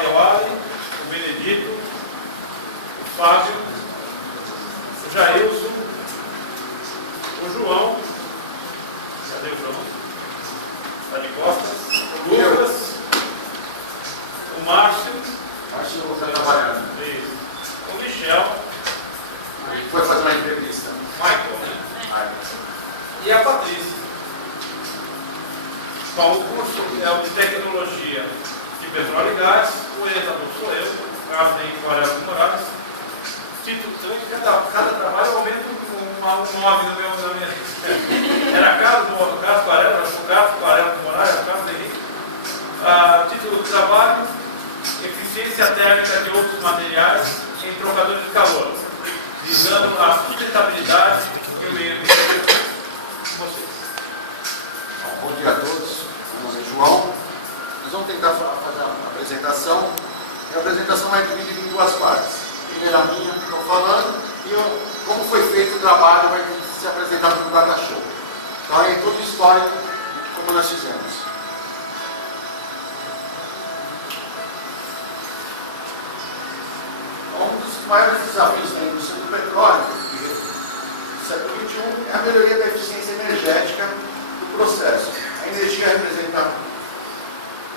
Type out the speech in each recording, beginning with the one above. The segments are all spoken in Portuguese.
Elari, o Benedito, o Fábio, o Jailson, o João, cadê o João? Está de costas, o Lucas, o Márcio, está trabalhando. O Michel, foi fazer uma entrevista. Michael, né? E a Patrícia. Bom, o curso é o de Tecnologia de Petróleo e Gás, o orientador sou eu, Carlos Henrique Varela de Moraes. Título, cada trabalho aumenta um 9 no meu nome. Era Carlos Varela, o Carlos Varela de Moraes, o Carlos Henrique. Título do trabalho: Eficiência térmica de outros materiais em trocadores de calor, visando a sustentabilidade e o meio ambiente. Vocês. Bom dia a todos, meu nome é João. Nós vamos tentar fazer uma apresentação. E a apresentação vai dividida em duas partes. Primeiro a minha, que estou falando, e como foi feito o trabalho vai ser apresentado no Data Show. Então aí todo o histórico de como nós fizemos. Um dos maiores desafios da indústria do petróleo do século XXI é a melhoria da eficiência energética do processo. A energia representa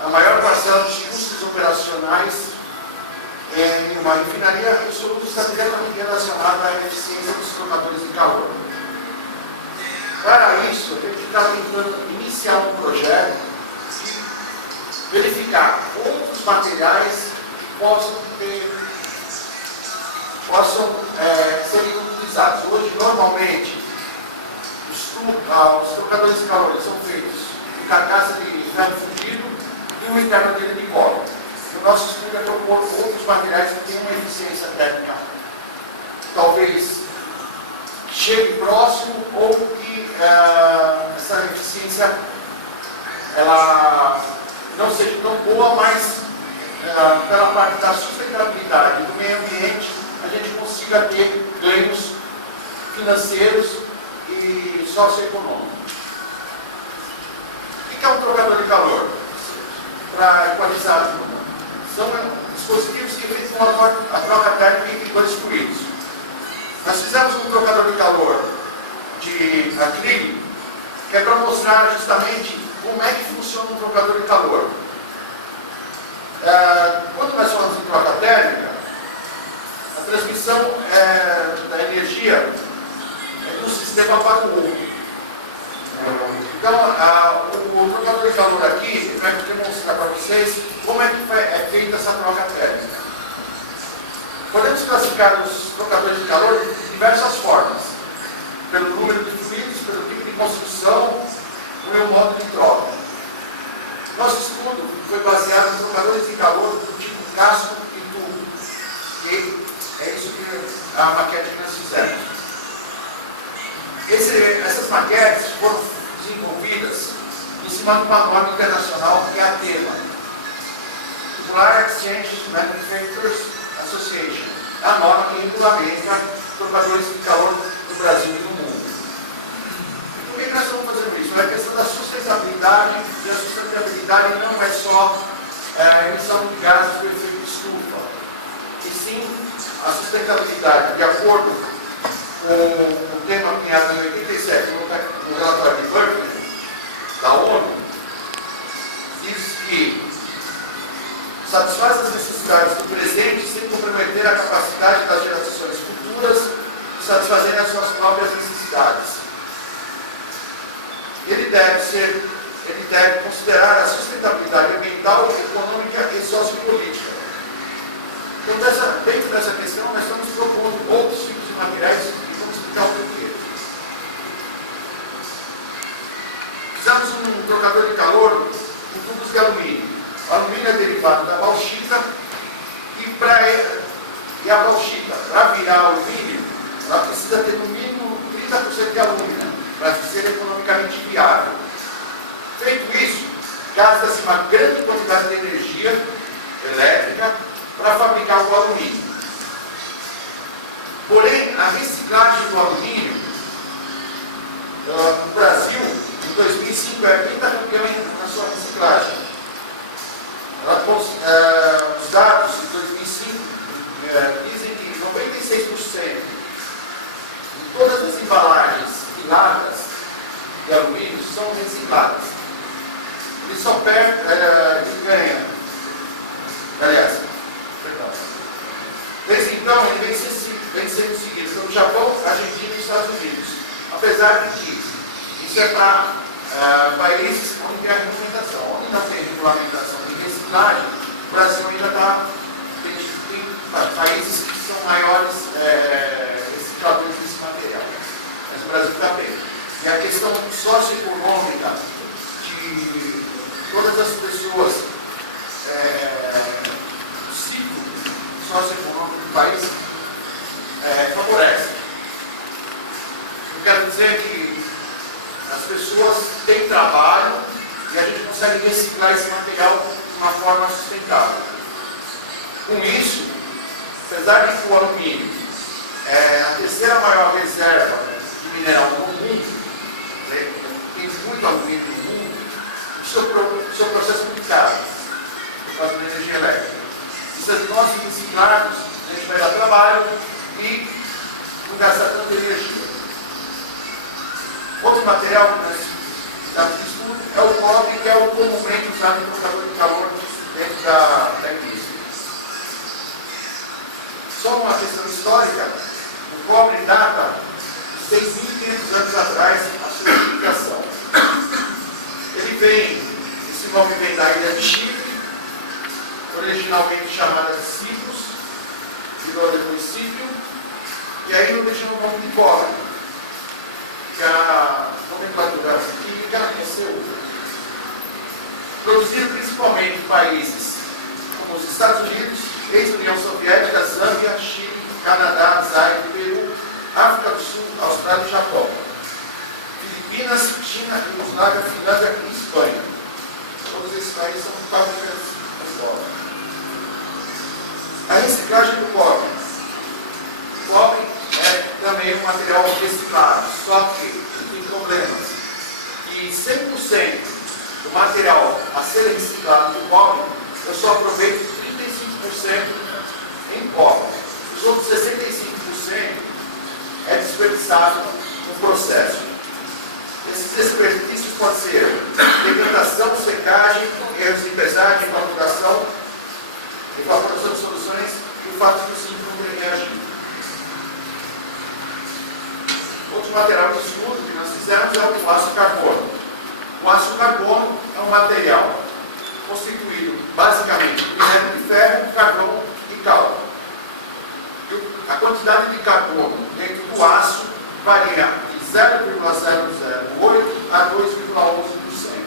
a maior parcela dos custos operacionais em uma refinaria, e o seu uso está diretamente relacionado à eficiência dos trocadores de calor. Para isso, a gente está tentando iniciar um projeto de verificar outros materiais que possam serem utilizados. Hoje, normalmente, os trocadores de calor são feitos em carcaça de ferro fundido e uma interna dele de cobre. O nosso estudo é propor outros materiais que tenham uma eficiência técnica, talvez chegue próximo, ou que essa eficiência ela não seja tão boa, mas pela parte da sustentabilidade do meio ambiente, a gente consiga ter ganhos financeiros e socioeconômicos. O que é um trocador de calor? Para equalizar a turma. São dispositivos que efetuam a troca térmica entre dois fluidos. Nós fizemos um trocador de calor de acrílico, que é para mostrar justamente como é que funciona um trocador de calor. Quando nós falamos em troca térmica, a transmissão da energia é de um sistema para o outro. Então, o trocador de calor aqui vai demonstrar para vocês como é que é feita essa troca térmica. Podemos classificar os trocadores de calor de diversas formas: pelo número de fluidos, pelo tipo de construção, pelo modo de troca. Nosso estudo foi baseado em trocadores de calor do tipo casco e tubo. E é isso que a maquete que nós fizemos. Essas maquetes foram desenvolvidas em cima de uma norma internacional que é a TEMA, Tubular Exchange Manufacturers Association, a norma que regulamenta trocadores de calor no Brasil e no mundo. Por que nós estamos fazendo isso? É a questão da sustentabilidade, e a sustentabilidade não é só a emissão de gases do efeito estufa, e sim a sustentabilidade, de acordo com o tema cunhado em 87 no relatório de Berkeley, da ONU, diz que satisfaz as necessidades do presente sem comprometer a capacidade das gerações futuras de satisfazerem as suas próprias necessidades. Ele deve considerar a sustentabilidade ambiental, econômica e sociopolítica. Então, dentro dessa questão, nós estamos propondo outros tipos de materiais e vamos explicar o porquê. Fizemos um trocador de calor com tubos de alumínio. O alumínio é derivado da bauxita e a bauxita, para virar alumínio, ela precisa ter no mínimo 30% de alumínio para ser economicamente viável. Feito isso, gasta-se uma grande quantidade de energia elétrica para fabricar o alumínio. Porém, a reciclagem do alumínio no Brasil, em 2005, é a quinta campeã na sua reciclagem. Os Apesar de que isso é para países onde tem a regulamentação. Onde não tem regulamentação de reciclagem, o Brasil ainda tem países que são maiores recicladores desse material. Mas o Brasil está bem. E a questão socioeconômica de todas as pessoas, o ciclo socioeconômico do país favorece. Eu quero dizer que as pessoas têm trabalho e a gente consegue reciclar esse material de uma forma sustentável. Com isso, apesar de que o alumínio é a terceira maior reserva de mineral no mundo, tem muito alumínio no mundo, o seu processo é muito caro, por causa da energia elétrica. E se nós reciclarmos, a gente vai dar trabalho e não gastar tanta energia. Outro material que nós precisamos de estudo é o cobre, que é o comumente usado em trocador de calor dentro da indústria. Só uma questão histórica, o cobre data de 6.500 anos atrás a sua utilização. Esse nome vem da ilha de Chipre, originalmente chamada de Cipros, virou depois Cípio, e aí não deixou o nome de cobre, que a nomenclatura química é outra. Produzido principalmente em países como os Estados Unidos, ex-União Soviética, Zâmbia, Chile, Canadá, Zaire, Peru, África do Sul, Austrália e Japão. Filipinas, China, Iugoslávia, Finlândia e Espanha. Todos esses países são fabricantes de cobre. A reciclagem do cobre. O cobre é também um material reciclável, só que tem problemas. E 100% do material a ser reciclado do cobre, eu só aproveito 35% em cobre. Os outros 65% é desperdiçado no processo. Esses desperdícios podem ser degradação, secagem, erros de pesagem, evaporação de soluções e o fato de o ciclo não reagir. Outro material de estudo que nós fizemos é o aço carbono. O aço carbono é um material constituído basicamente de minério de ferro, carvão e cal. A quantidade de carbono dentro do aço varia de 0,008 a 2,11%.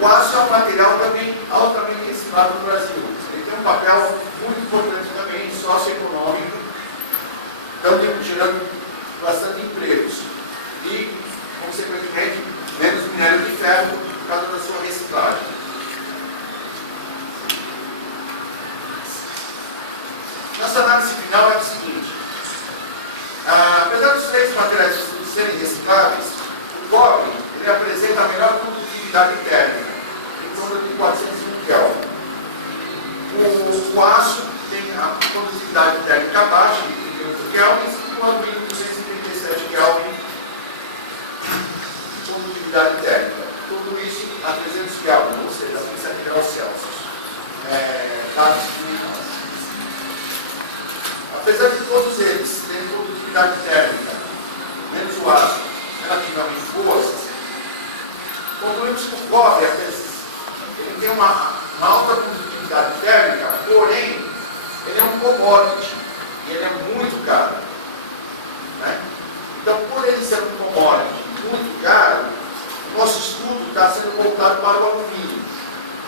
O aço é um material também altamente reciclado no Brasil. Ele tem um papel muito importante também socioeconômico, gerando bastante empregos e, consequentemente, menos minério de ferro por causa da sua reciclagem. Nossa análise final é o seguinte: apesar dos três materiais de estudo serem recicláveis, o cobre ele apresenta a melhor condutividade térmica, em torno de 401 Kelvin. O aço tem a condutividade térmica baixa, de 38 Kelvin, e o alumínio 237 Kelvin de condutividade térmica. Tudo isso a 300 Kelvin, ou seja, a 27 graus Celsius. Apesar de todos eles terem condutividade térmica, menos o aço, relativamente boas, concluímos que o cobre ele tem uma alta condutividade térmica, porém, ele é um commodity e ele é muito caro. Né? Então, por ele ser um commodity muito caro, o nosso estudo está sendo voltado para o alumínio,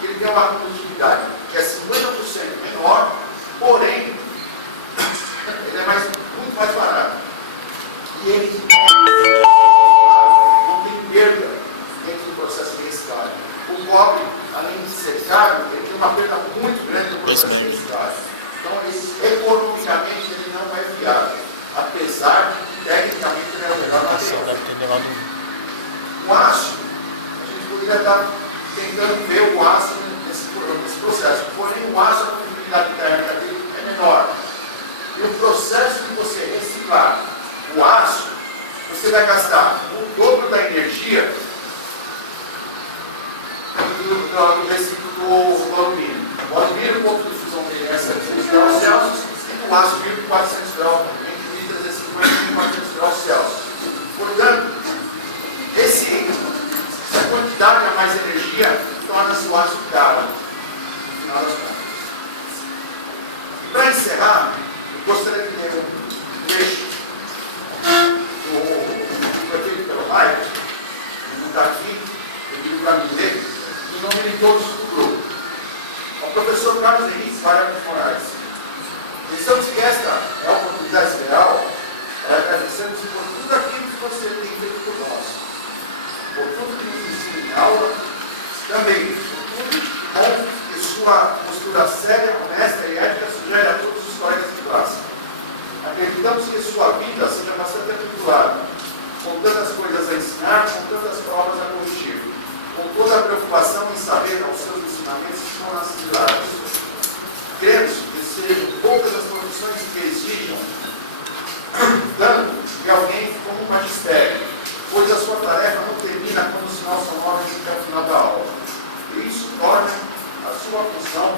que ele tem uma condutividade que é 50% menor, porém, ele é muito mais barato. E ele não tem perda dentro do processo de reciclagem. O cobre, além de ser caro, ele tem uma perda muito grande no processo de reciclagem. Então, economicamente, ele não é viável. Apesar de que, tecnicamente, ele é o melhor material. O aço, a gente poderia estar tentando ver o aço nesse processo. Porém, o aço, a possibilidade térmica dele é menor. E o processo de você reciclar o aço, você vai gastar o dobro da energia do reciclo do alumínio. O alumínio, o ponto de fusão dele é 700 graus Celsius, e o aço 1.400 graus, entre 350 e 400 graus Celsius. Portanto, finalizar, eu gostaria de ler um trecho do prefeito pelo Maicon, que não está aqui, eu digo para mim ler, em nome de todos do grupo. Ao professor Carlos Henrique Vargas Moraes. Pensamos que esta é a oportunidade ideal para agradecermos por tudo aquilo que você tem feito por nós, por tudo que nos ensina em aula, também por tudo bom que sua postura séria, honesta e ética sugere a todos os colegas de classe. Acreditamos que sua vida seja bastante atribulada, com tantas coisas a ensinar, com tantas provas a corrigir, com toda a preocupação em saber aos seus ensinamentos que não assimilados. Queremos que sejam poucas as profissões que exijam tanto de alguém como um magistério, pois a sua tarefa não termina quando o sinal sonoro fica ao final da aula. E isso torna a sua função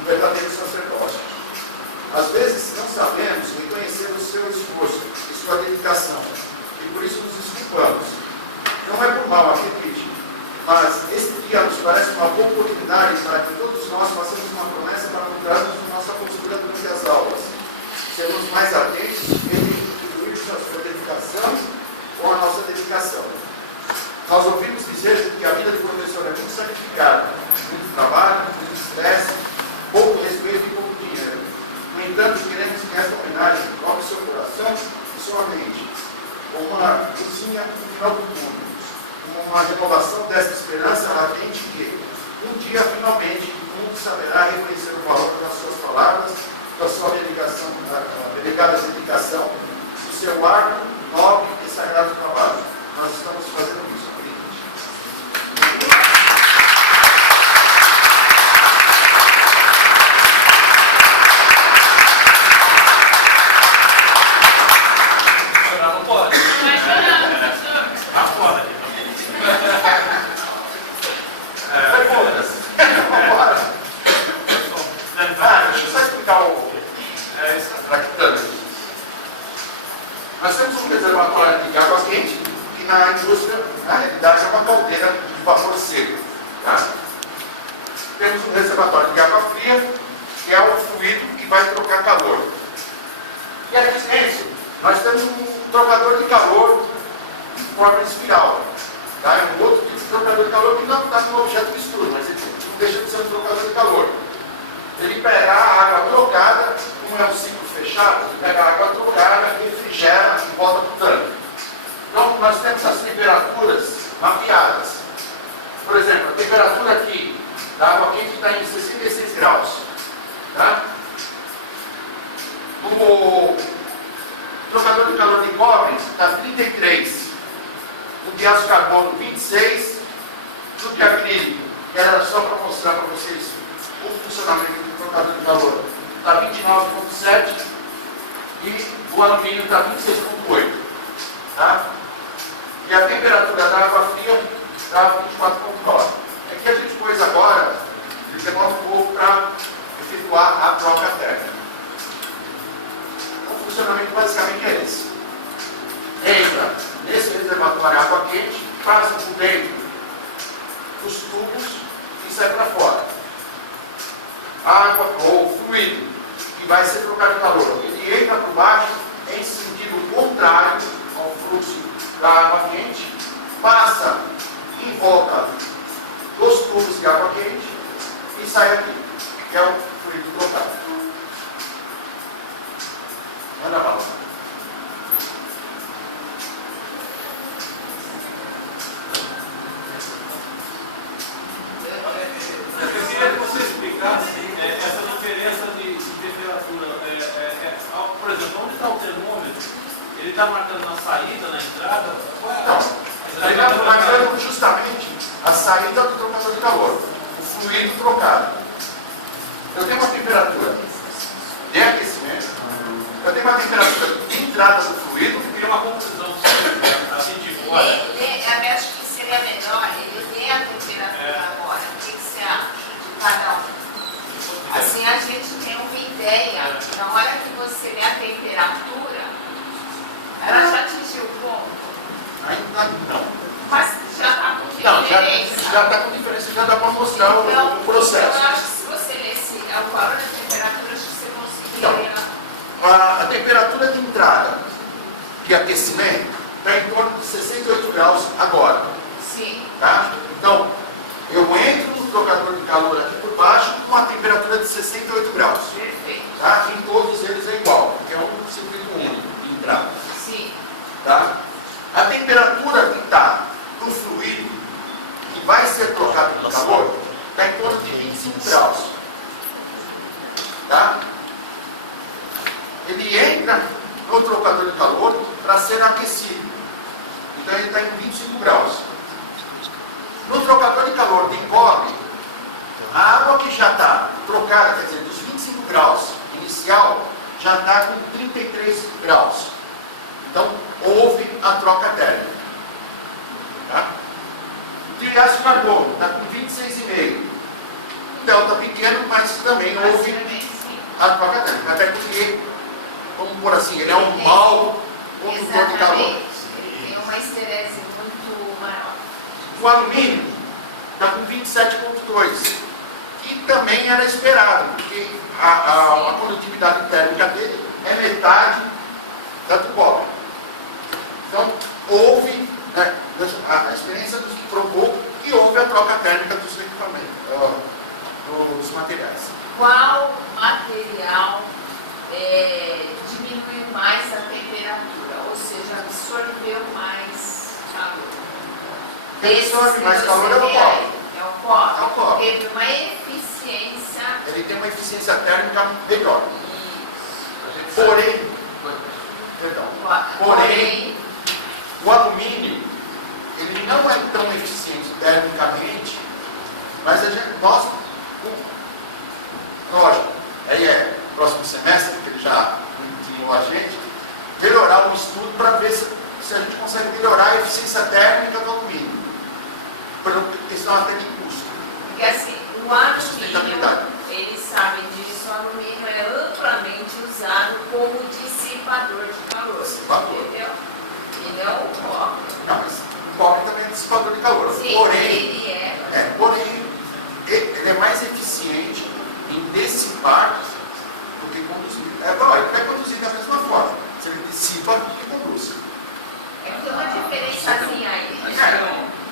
um verdadeiro sacerdócio. Às vezes não sabemos reconhecer o seu esforço e sua dedicação, e por isso nos desculpamos. Não é por mal, acredite, mas este dia nos parece uma boa oportunidade para que todos nós façamos uma promessa para mudarmos nossa postura durante as aulas. Sermos mais atentos e contribuirmos a sua dedicação ou a nossa dedicação. Nós ouvimos dizer que a vida de professor é muito sacrificada, muito trabalho, muito estresse, pouco respeito e pouco dinheiro. No entanto, queremos que esta homenagem toque seu coração e sua mente, como uma cozinha no final do mundo, como uma renovação desta esperança latente que, um dia, finalmente, o mundo saberá reconhecer o valor das suas palavras, da sua dedicação, delicada dedicação, do seu árduo, nobre e sagrado trabalho. Nós estamos fazendo isso. Nós temos um reservatório de água quente, que na indústria, na realidade, é uma caldeira de vapor seco. Tá? Temos um reservatório de água fria, que é o fluido que vai trocar calor. E aqui dentro, nós temos um trocador de calor de forma espiral. Tá? É um outro tipo de trocador de calor que não está no objeto de estudo, mas ele não deixa de ser um trocador de calor. Ele pega a água trocada, como é um ciclo fechado, ele pega a água trocada, refrigera e volta para o tanque. Então, nós temos as temperaturas mapeadas. Por exemplo, a temperatura aqui da água quente está em 66 graus. Tá? O trocador de calor de cobre está 33. O de aço carbono 26. O de acrílico, que era só para mostrar para vocês o funcionamento do trocador de calor, está 29,7 e o alumínio está 26,8. Tá? E a temperatura da água fria está 24,9. Aqui a gente pôs agora, ele demora um pouco para efetuar a troca térmica. O funcionamento basicamente é esse. Entra nesse reservatório água quente, passa por dentro dos tubos e sai para fora. A água ou o fluido que vai ser trocado de calor, ele entra por baixo em sentido contrário ao fluxo da água quente, passa em volta dos tubos de água quente e sai aqui, que é o fluido trocado. Manda bala. Eu queria que você explicasse essa diferença de temperatura. Por exemplo, onde está o termômetro? Ele está marcando na saída, na entrada? Ele está marcando justamente a saída do trocador de calor, o fluido trocado. Eu tenho uma temperatura de aquecimento, eu tenho uma temperatura de entrada do fluido. Eu queria uma conclusão assim de fora. Eu acho que seria melhor ele ter a temperatura agora. O que você acha de cada um? Assim a gente tem uma ideia. Na hora que você vê a temperatura, ela já atingiu o ponto. Ainda não. Mas já está com diferença. Já está com diferença, já dá para mostrar o processo. Então, eu acho que se você lesse o valor da temperatura, acho que você conseguiria. de aquecimento está em torno de 68 graus agora. Sim. Tá? Então, eu entro no trocador de calor aqui por baixo com uma temperatura de 68 graus. Perfeito. Tá? Em todos eles é igual, porque é um circuito único de entrada. Sim. Tá? A temperatura que está do fluido, que vai ser trocado de calor, está em torno de 25 graus. Tá? Ele entra no trocador de calor para ser aquecido. Então ele está em 25 graus. No trocador de calor de cobre, a água que já está trocada, quer dizer, dos 25 graus inicial, já está com 33 graus. Então, houve a troca térmica. Tá? O triácido de carbono está com 26,5. Um delta pequeno, mas também houve a troca térmica. Até porque, vamos por assim, ele é um mau condutor de calor. Ele tem uma esterese muito maior. O alumínio está com 27,2, que também era esperado, porque a condutividade térmica dele é metade da do cobre. Então, houve, né, a experiência nos provou que houve a troca térmica dos equipamentos, dos materiais. Qual material diminuiu mais a temperatura, ou seja, absorveu mais calor? Quem absorve mais calor é o cobre. É o cobre. É o cobre. Teve uma eficiência. Ele tem uma eficiência térmica melhor. Isso. Porém, o alumínio, ele não é tão eficiente termicamente, mas nós, lógico, aí é próximo semestre, que ele já ensinou a gente, melhorar o estudo para ver se a gente consegue melhorar a eficiência térmica do alumínio, por questão até de custo. Porque assim, o alumínio, eles sabem disso, o alumínio é amplamente usado como dissipador de calor. Dissipador. Entendeu? E não o cobre. Não, mas o cobre também é dissipador de calor. Sim, Porém, ele é mais eficiente em dissipar do que conduzir. Ele vai conduzir da mesma forma. Se ele dissipa, ele conduz. É que tem uma diferençazinha aí.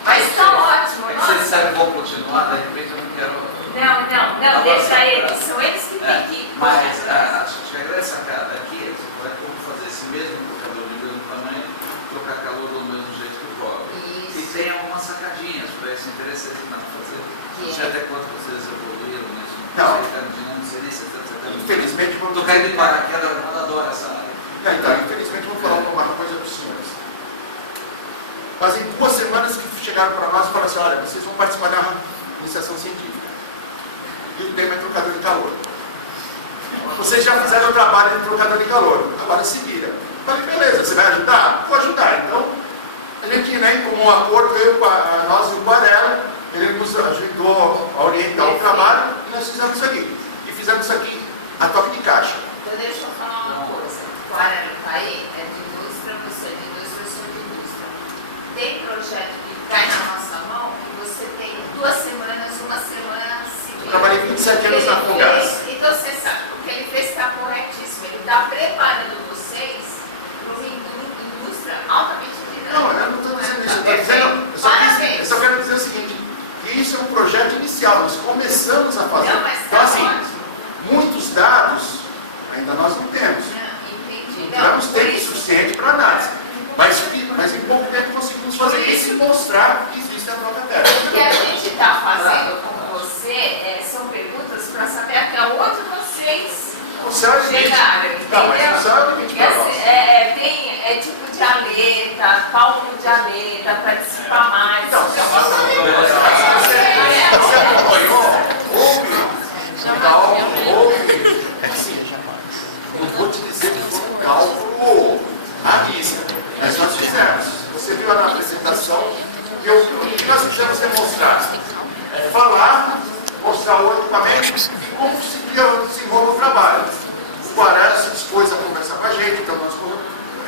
Mas está ótimo. Se eles disserem vão continuar, de repente eu não quero. Não, deixa eles. São eles que têm que. Mas a grande sacada aqui é como fazer esse mesmo trocador de mesmo tamanho, trocar calor do mesmo jeito que o cobre. Isso. E tem algumas sacadinhas para isso interessante para fazer. Não sei até quanto vocês evoluíram nisso. Não. Não sei nem se você está Infelizmente, vamos Estou querendo ir para aquela, eu adoro essa área. Então, infelizmente, vou falar uma coisa para os senhores. Fazem 2 semanas que chegaram para nós e falaram assim: olha, vocês vão participar da iniciação científica. E o tema é trocador de calor. Vocês já fizeram o trabalho de trocador de calor, agora se vira. Eu falei, beleza, você vai ajudar? Vou ajudar. Então, a gente, né, em comum acordo, nós e o Guarela, ele nos ajudou a orientar o trabalho e nós fizemos isso aqui. E fizemos isso aqui a toque de caixa. Então deixa eu falar uma coisa. O Guarela está aí, é de indústria, você é de indústria, eu sou de indústria. Tem projeto que cai na nossa mão que você tem 2 semanas, 1 semana se vira. Eu trabalhei 27 anos na Fugaz. Então você sabe, o que ele fez está corretíssimo. Ele está preparando vocês para uma indústria altamente dinâmica. Não, eu não estou dizendo isso. Eu só quero dizer o seguinte: que isso é um projeto inicial, nós começamos a fazer. Não, mas então, tá assim, ótimo. muitos dados ainda nós não temos. Entendi. Não temos tempo suficiente para análise. Mas em pouco tempo conseguimos fazer isso e mostrar que existe a própria Terra. O que a gente está fazendo com você são perguntas para saber até onde vocês O céu é limite. chegaram, Não, mas entendeu? o céu é limite E para assim, nós. tem tipo de aleta, cálculo de aleta, participar mais. Então, se você acompanhou, houve, assim, não vou te dizer que foi um cálculo à risca, mas nós fizemos. Você viu na apresentação, o que nós quisemos demonstrar? Falar, mostrar o equipamento e como se desenvolve o trabalho. O Guarela se dispôs a conversar com a gente, então nós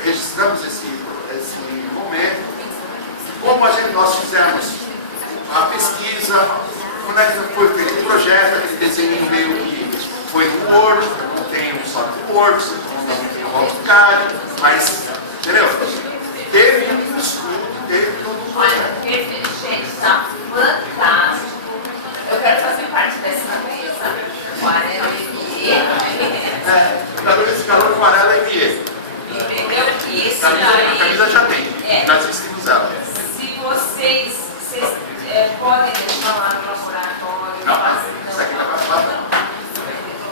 registramos esse momento. Como nós fizemos a pesquisa, como é que foi feito o projeto, aquele desenho meio que foi no Word, não tem um SolidWorks, não tem o AutoCAD, mas Entendeu? Teve um estudo, teve todo um Olha, projeto. perfeito, gente, está fantástico. Eu quero fazer parte dessa mesa. O Arela Educador desse calor com amarelo é ME. entendeu? Isso A daí. camisa já tem, já assistimos ela. Se vocês podem deixar lá no laboratório, Não, fazer. isso aqui vai passar lá.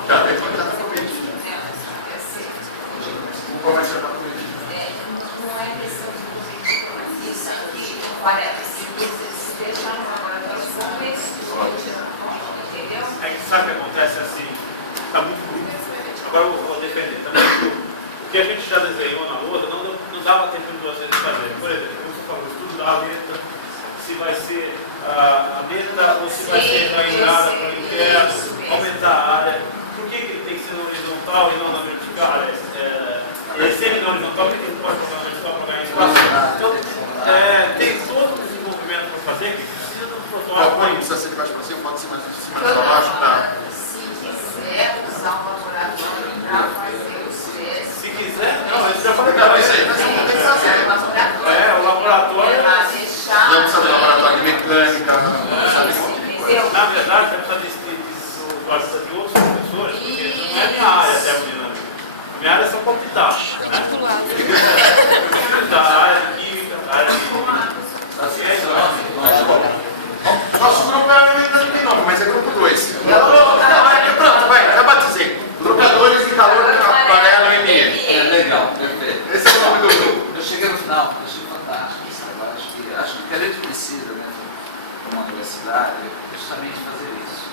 Já tem que estar prometido. O comercial está prometido. Não é questão de política. Isso aqui, olha, se vocês deixarem no laboratório, vão ver se entendeu? É que sabe o que acontece assim? Está muito ruim. Agora eu vou defender. Tá muito ruim. O que a gente já desenhou na lousa não dava tempo de vocês fazerem. Por exemplo, como você falou, o estudo da letra, se vai ser a meta ou se vai ser ranhurada para o interno, aumentar a área. Por que ele tem que ser na horizontal e não na vertical? Ele sempre na horizontal, porque ele pode colocar na vertical para ganhar espaço. Então, tem todo o desenvolvimento para fazer que precisa de um protótipo. Pode precisa ser de baixo para cima, pode ser mais de cima para baixo. Tá? Se quiser usar o laboratório para fazer os testes. Se quiser, não, eu já falei Não, para isso aí você. nós vamos ter que fazer. O laboratório. Não precisa de laboratório de mecânica, não precisa de monte de coisa. Na verdade, eu preciso gosta de outros professores, porque não é minha área termodinâmica. A minha área é só palpitar. Né? Da área de química, da área de ciência. Nosso grupo ainda não tem nome, mas é grupo 2. Pronto, vai, já batizei. Trocadores de calor amarelo ME. É legal, perfeito. Esse é o nome do grupo. Eu cheguei no final, achei fantástico esse trabalho. Acho que o que a gente precisa, né, como universidade, é justamente fazer isso.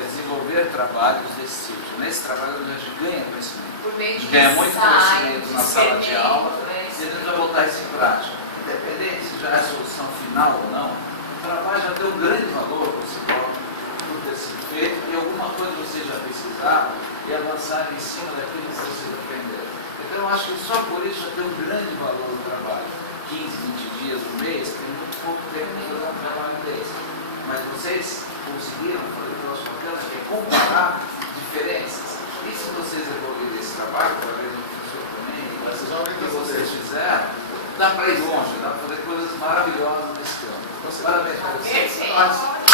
É desenvolver trabalhos desse tipo. Nesse trabalho a gente ganha conhecimento. Por meio A de gente ganha muito conhecimento na sala de aula né? e a gente vai botar isso em prática. Independente se já é a solução final ou não, o trabalho já tem um grande valor para você por ter sido feito e alguma coisa você já precisava e avançar em cima daquilo que você aprendeu. Então eu acho que só por isso já tem um grande valor no trabalho. 15, 20 dias no mês, tem muito pouco tempo para fazer um trabalho desse. Mas vocês conseguiram fazer o nosso papel, que é comparar diferenças. E se vocês evoluírem esse trabalho, através do professor também, o que vocês fizeram, dá para ir longe, dá para fazer coisas maravilhosas nesse campo. Parabéns para vocês. Perfeito.